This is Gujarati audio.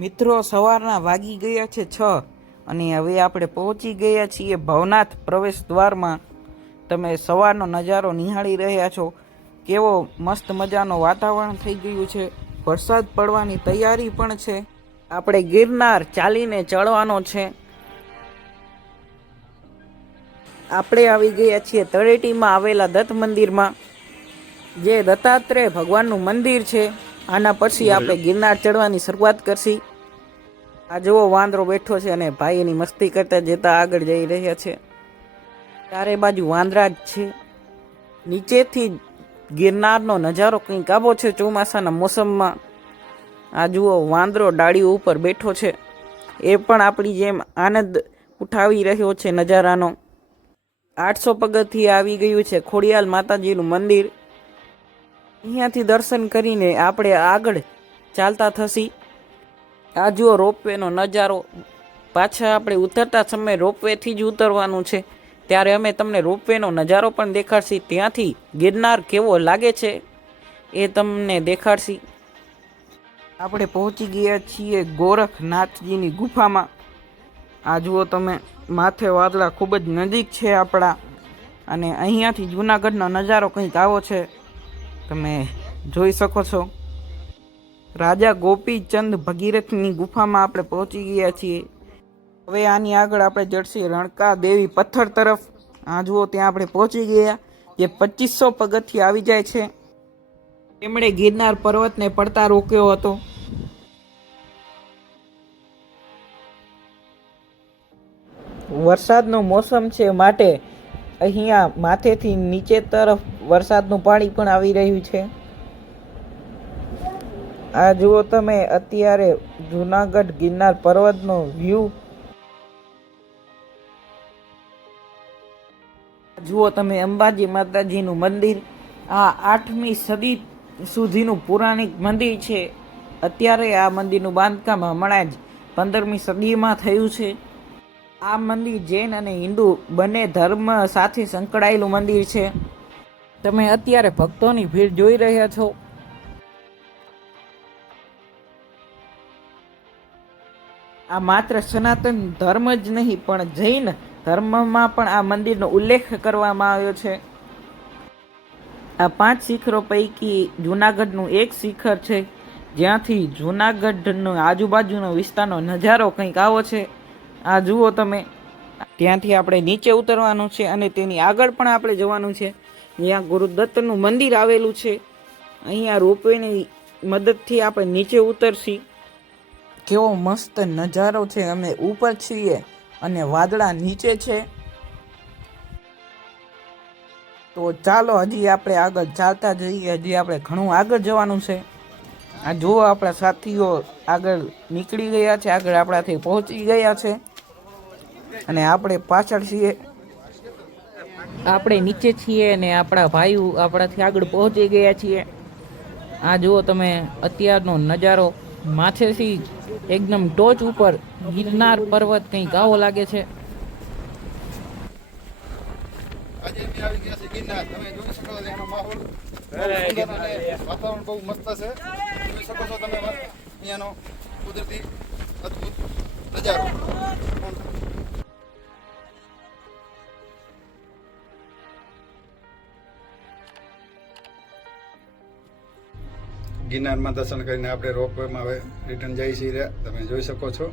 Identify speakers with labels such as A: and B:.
A: મિત્રો સવારના વાગી ગયા છે છ અને હવે આપણે પહોંચી ગયા છીએ ભવનાથ પ્રવેશ દ્વારમાં તમે સવારનો નજારો નિહાળી રહ્યા છો. કેવો મસ્ત મજાનો વાતાવરણ થઈ ગયું છે. વરસાદ પડવાની તૈયારી પણ છે. આપણે ગિરનાર ચાલીને ચડવાનો છે. આપણે આવી ગયા છીએ તળેટીમાં આવેલા દત્ત મંદિરમાં, જે દત્તાત્રેય ભગવાનનું મંદિર છે. આના પછી આપણે ગિરનાર ચડવાની શરૂઆત કરશી. આ જુઓ, વાંદરો બેઠો છે અને ભાઈ એની મસ્તી કરતા જતા આગળ જઈ રહ્યા છે. ચારે બાજુ વાંદરા જ છે. નીચેથી ગિરનારનો નજારો કંઈક આવો છે ચોમાસાના મોસમમાં. આ જુઓ, વાંદરો ડાળી ઉપર બેઠો છે. એ પણ આપણી જેમ આનંદ ઉઠાવી રહ્યો છે નજારાનો. આઠસો પગથિયે આવી ગયું છે ખોડિયાલ માતાજીનું મંદિર. અહીંયાથી દર્શન કરીને આપણે આગળ ચાલતા થશી. આ જુઓ રોપવેનો નજારો પાછા આપણે ઉતરતા સમયે રોપવેથી જ ઉતરવાનું છે. ત્યારે અમે તમને રોપવેનો નજારો પણ દેખાડશી. ત્યાંથી ગિરનાર કેવો લાગે છે એ તમને દેખાડશી. આપણે પહોંચી ગયા છીએ ગોરખનાથજીની ગુફામાં. આ જુઓ તમે, માથે વાદળા ખૂબ જ નજીક છે આપણા. અને અહીંયાથી જૂનાગઢનો નજારો કંઈક આવો છે. તમે જોઈ શકો છો. રાજા ગોપીચંદ ભગીરથની ગુફામાં આપણે પહોંચી ગયા છીએ. હવે આની આગળ આપણે જડશી રણકા દેવી પથ્થર તરફ. આ જુઓ, ત્યાં આપણે પહોંચી ગયા, જે પચીસો પગથિયે આવી જાય છે. તેમણે ગિરનાર પર્વતને પડતા રોક્યો હતો. વરસાદનો મોસમ છે માટે અહીંયા માથેથી નીચે તરફ વરસાદનું પાણી પણ આવી રહ્યું છે. આ જુઓ તમે, અત્યારે જુનાગઢ ગિરનાર પર્વતનો વ્યૂ જુઓ તમે, અંબાજી માતાજીનું મંદિર. આ આઠમી સદી સુધીનું પુરાણિક મંદિર છે. અત્યારે આ મંદિરનું બાંધકામ હમણાં જ પંદરમી સદીમાં થયું છે. આ મંદિર જૈન અને હિન્દુ બંને ધર્મ સાથે સંકળાયેલું મંદિર છે. તમે અત્યારે ભક્તોની ભીડ જોઈ રહ્યા છો. આ માત્ર સનાતન ધર્મ જ નહીં, પણ જૈન ધર્મમાં પણ આ મંદિરનો ઉલ્લેખ કરવામાં આવ્યો છે. આ પાંચ શિખરો પૈકી જૂનાગઢનું એક શિખર છે, જ્યાંથી જૂનાગઢનો આજુબાજુનો વિસ્તારનો નજારો કંઈક આવો છે. આ જુઓ તમે, ત્યાંથી આપણે નીચે ઉતરવાનું છે અને તેની આગળ પણ આપણે જવાનું છે. જ્યાં ગુરુદત્તનું મંદિર આવેલું છે. અહીંયા રોપવેની મદદથી આપણે નીચે ઉતરશી. કેવો મસ્ત નજારો છે. અમે ઉપર છીએ અને વાદળા નીચે છે. તો ચાલો હજી આપણે આગળ ચાલતા જઈએ. હજી આપણે ઘણું આગળ જવાનું છે. આ જુઓ આપણા સાથીઓ આગળ નીકળી ગયા છે. આગળ આપણાથી પહોંચી ગયા છે. અને આપણે પાછળ છીએ. આપણે નીચે છીએ અને આપણા ભાઈઓ આપણાથી આગળ પહોંચી ગયા છીએ. આ જુઓ તમે અત્યારનો નજારો. માથેથી એકદમ ટોચ ઉપર ગિરનાર પર્વત કંઈક આવો લાગે છે?
B: આજે અમે આવી ગયા છે ગિરનાર. તમે જોઈ શકો છો એનો માહોલ. બહુ સુંદર અને વાતાવરણ બહુ મસ્ત છે. જોઈ શકો છો તમે અહીંયાનો કુદરતી અદ્ભુત નજારો. ગિરનારમાં દર્શન કરીને આપણે રોપવેમાં હવે રિટર્ન જઈ છીએ. તમે જોઈ શકો છો